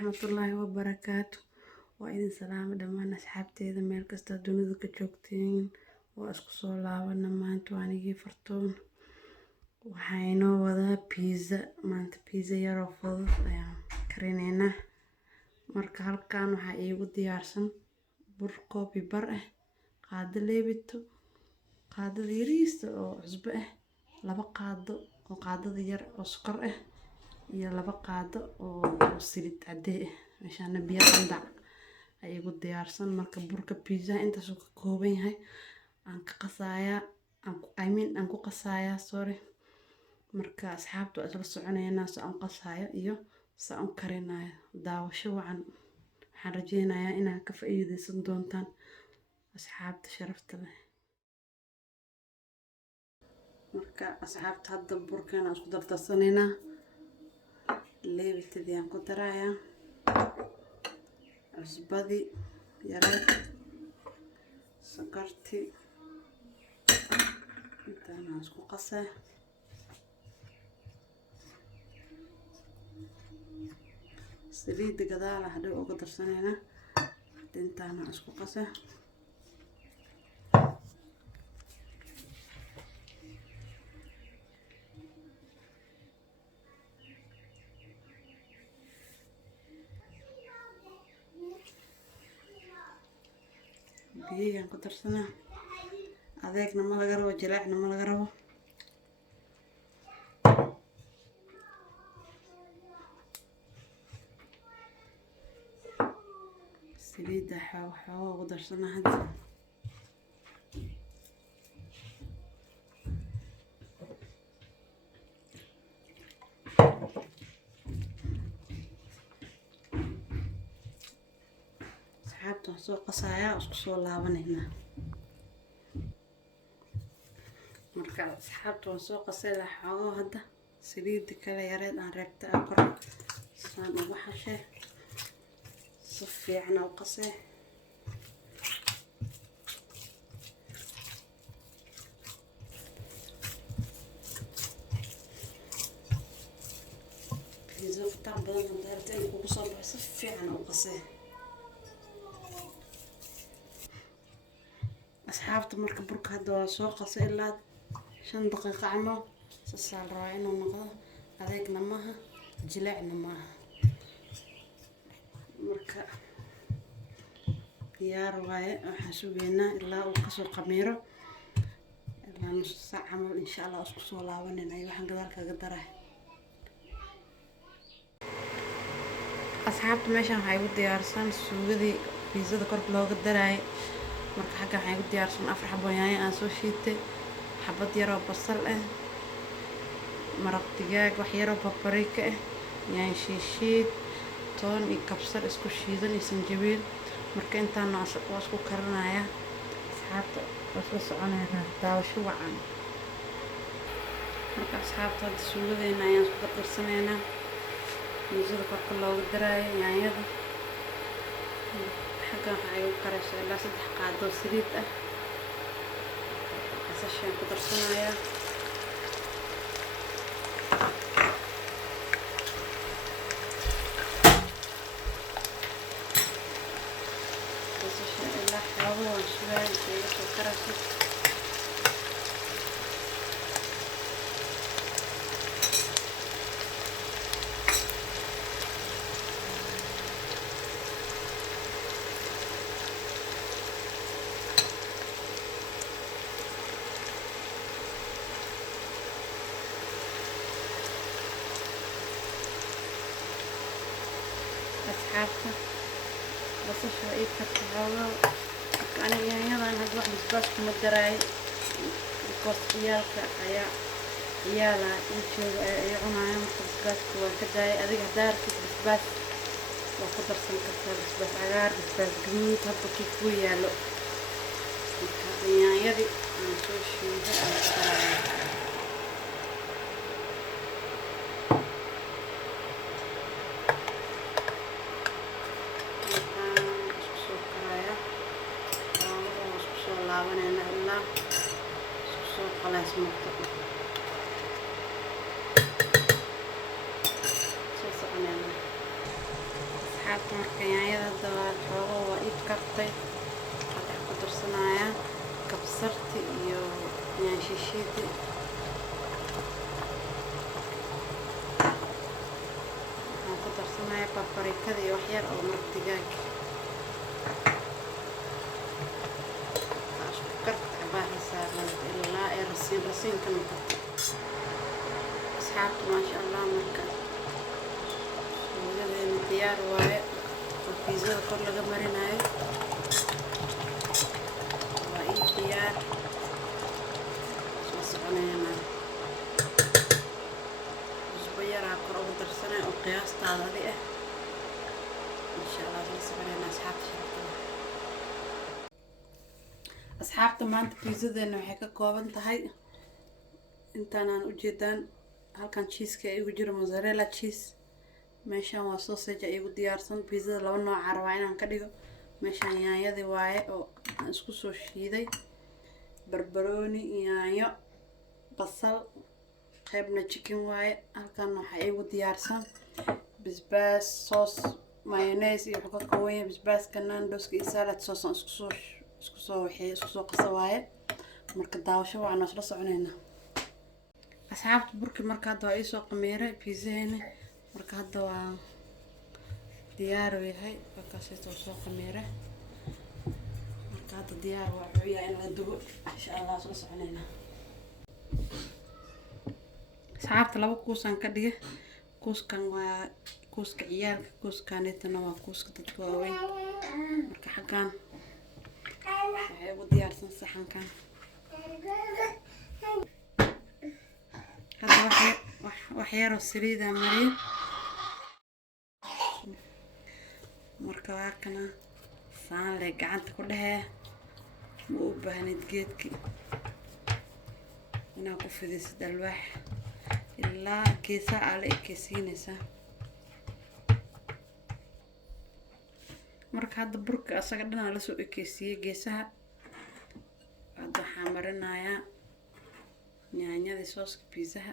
waraxmatullaahi wabarakaatu. Waa idin salaamo dhammaan asxaabteeda meel kasta dunida ka joogtiin. Waa isku soo laabana maanta waan igi fartoon. Waxaa inoo wadaa pizza. Maanta pizza yar oo fudud ayaan karinaynaa. Marka halkaan waxaa iigu diyaarsan bur koob iyo bar ah, qaado leebito, qaadada yariista oo cusbo ah, 2 qaado oo qaadada yar oo sokor ah, iyo 2 qaado oo saliid cadde ah. Meeshaan biyo qandac ay igu diyaarsan. Marka burka pizza intaas uu ka kooban yahay aan ka qasayaa, aan ku qasayaa sorry. Marka asxaabtu isla soconaynaa saan qasayo iyo saan karinayo. Daawasho wacan. Waxaan rajeynayaa inaad ka faa'iideysan doontaan asxaabta sharafta leh. Marka asxaabta hadda burkan aan isku dardarsanaynaa. Leebitadii aan ku darayaa, cusbadii yareed, sokortii, intaan aan isku qasaa. Saliidda gadaal hadhow ugu darsanaynaa. Intaan aan isku qasaa. Biyayaan ku darsanaa. Adeegna ma laga rabo, jileecna ma laga rabo. Saliidda waxaa ugu darsanaa hadda. Asxaabta soo qasayaa isku soo laabanaynaa. Marka asxaabta waan soo qasay xoogaa hadda saliidda kale yareed aan reebtay aan kor saan ugu xashay. Si fiican u qasay. Pizza fitaar badan hadda inta ugu soo baxay si fiican u qasay. asxaabta marka burka hadda waa soo qasay ilaa 5 daqiiqo camal. Sasal rabaa inuu noqdo. Adeegna maaha, jileecna maaha. Marka diyaar waaye. Waxaan sugeynaa ilaa uu ka soo qamiiro. Ilaa nus saac camal insha Allah isku soo laabanayna. Waxaan gadaal kaga daray. Asxaabta meeshaan waxay igu diyaarsan suugadii pizzada kor looga daray. Marka xagga waxay igu diyaarsan 4 xabo yaanyo aan soo shiitay, xabad yar oo basal ah, maraq digaag, wax yar oo paprika ah, yaanyo shiishiid, toon iyo kabsar isku shiidan iyo sanjabiil. Marka intaan waa isku karinayaa. Asxaabta isla soconaynaa. Daawasho wacan. Marka asxaabta hadda suugadeena ayaan isku darsanaynaa. Pizzada korka looga daray yaanyada. Xagga waxaa igu karaysaa ilaa 3 qaado saliid ah. Basashaan ku darsanayaa. Basashaan ilaa xoogaa waan sugaya intay iga soo karayso. asxaabta basasha ay kartaa أنا يعني أنا هاد واحد بس مدراي كوستيالك يا يلا يشوف يعونا يوم بس وكذا أذيك دار بس وخضر سنكسر بس عجار بس جميل هذا كيف ويا لو يعني يدي نشوف شيء خلاص مقطع marka yaanyada dawaa xoogo waa ii kartay waxaan ku darsanayaa kabsarti iyo yaan shishiidi waxaan ku darsanayaa paprikada iyo wax yar oo maraq digaag isku karta baahaysaa ilaa ay rasiin ka noqoto asxaabta maasha allah marka suugadeena diyaar waaye oo pizzada kor laga marinayo waa ii diyaar soo soconaynaa cusbo yaraa kor ugu darsanaya oo qiyaastaada adi ah insha allah soo soconaynaa asxaabta sharafta asxaabta maanta pizzadeena waxay ka kooban tahay intaanaan ujeedaan halkan cheeseka igu jiro mozzarella cheese meeshaan waa sausage igu diyaarsan pizzada laba nooc ah rabaa inaan ka dhigo meeshaan yaanyadii waaye oo aan isku soo shiiday barbarooni yaanyo basal qaybna chicken waaye halkan waxaa igu diyaarsan basbaas sauce mayonnaise iyo wuxuu ka kooban yahay basbaaska nandoska iyo salad sauce aan isku soo qasa waaye marka daawasho waxaan isla soconaynaa asxaabta burki marka hadda waa ii soo qamiiray pizzaheena marka hadda waa diyaar u yahay markaasoo soo qamiiray marka hadda diyaar waa wuxuu yahay in la dubo insha allah isla soconaynaa asxaabta laba kuusaan ka dhigay kuuskan waa kuuska ciyaalka kuuskaanitana waa kuuska dadka waaweyn marka xaggan waxay ugu diyaarsan saxankan hadda wax yaroo saliida mariyo marka waa kana saan le gacanta ku dhehee ma u baahnid geedkii inaa ku fidisid alwaax ilaa geesaha aa la ekeysiinaysaa marka hadda burka asaga dhanaa lasoo ekeysiiyey geesaha hadda waxaa marinayaa yaanyadii sooska pizzaha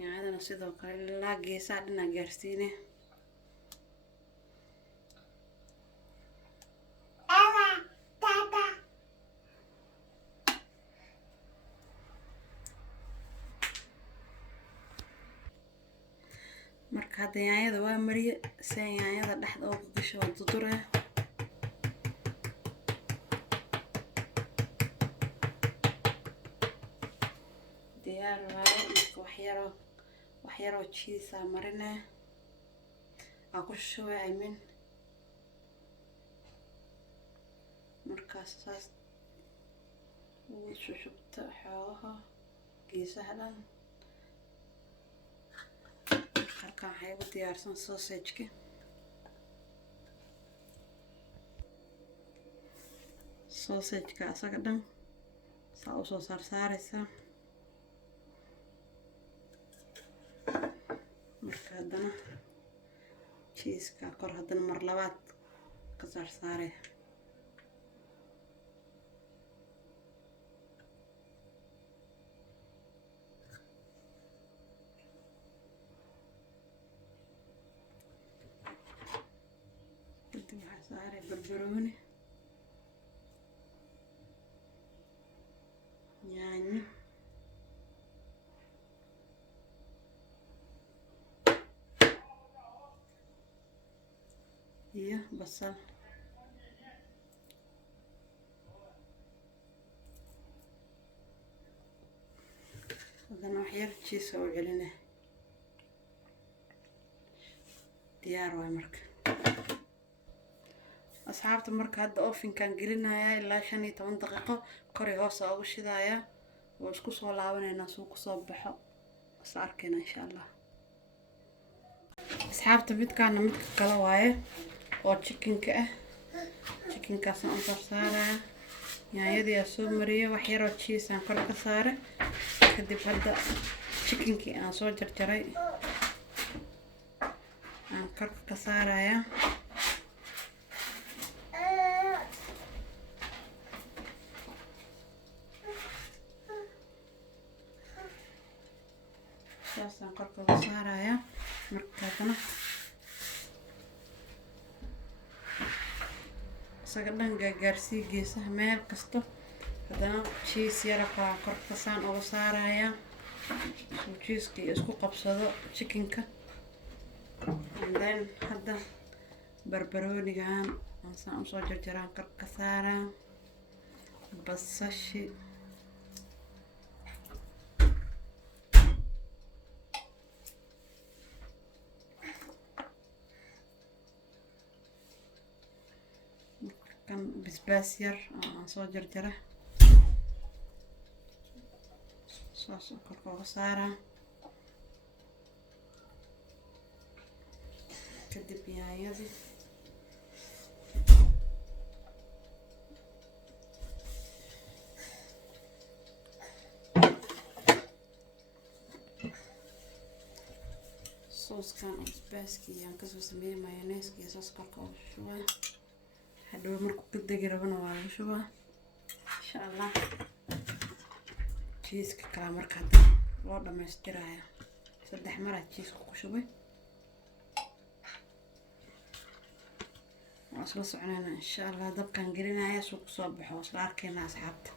yaanyadana sidoo kale ilaa geesaha dhanaa gaarsiine marka hadda yaanyada waa mariye si yaanyada dhexda oo ka gasho waa dudure diyaar waaye marka wax yaroo cheese aa marine aa ku shubay markaas saas ugu shubta xoogaha geesaha dhan halkan waxay ugu diyaarsan sausage-ka asaga dhan saa u soo saaraysaa marka haddana cheeseka kor haddana mar labaad ka saaraya kadib waxaa saaray barbarooni yaanyo iyo basal haddana wax yar cheese oo celine diyaar waay marka asxaabta marka hadda ovenkan gelinaya ilaa 15 daqiiqo kori hoos ugu shidaya oo isku soo laabanayna soo ku soo baxo is arkayna insha Allah asxaabta midka kala waaye oo chickenka ah chickenkaas aan soo saaraa yaanyadii soo mariyay wax yar oo cheese aan kor ka saaray kadib hadda chickenkii aan soo jarjaray aan kor ka saaraya saasaan korka uga saarayaa markaadna isaga dhan gaagaarsii geesaha meel kasto haddana cheese yara baan korka saan uga saarayaa so cheeseka isku qabsado chickenka and then hadda barbaroonigan aan soo jarjaraan korka saaraa basashi kan bisbaas yar aan soo jarjara saas korka uga saaraa kadib yaanyadii sooskan bisbaaskii aan kasoo sameeyay mayoneeska iyo soos korka uga shubaa hadhow markuu ka degi rabana waa laga shubaa insha allah cheeseka kala marka hadda loo dhamaystiraya 3 mar cheeseka ku shubay waa isla soconayna insha allah dabkan gelinaya soo kusoo baxo isla arkayna asxaabta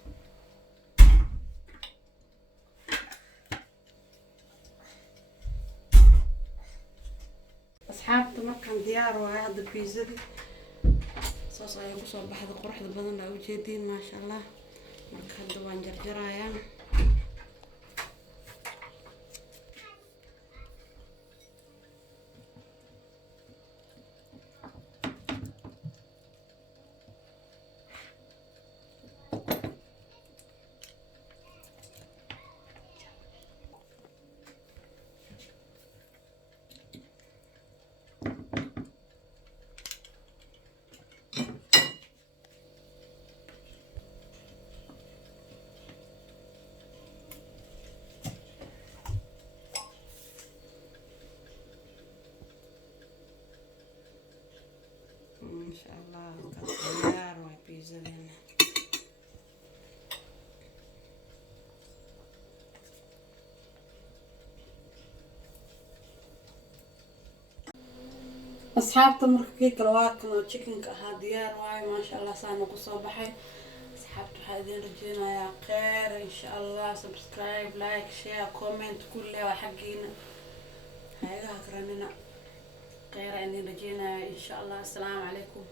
markaan diyaar waayo hadda pizzadii saas ayay kusoo baxda quruxda badan baa ujeediin maasha allah marka hadda waan jarjarayaa ما شاء الله كتير واي بيتزا لنا أصحابته مركي كلواكن وتشيكن كهاديار واي ما شاء الله سانو كصباحي أصحابته هذين رجينا يا خير إن شاء الله سبسكرايب لايك شير كومنت كله وحقينا هاي هكرننا خير إني رجينا إن شاء الله السلام عليكم.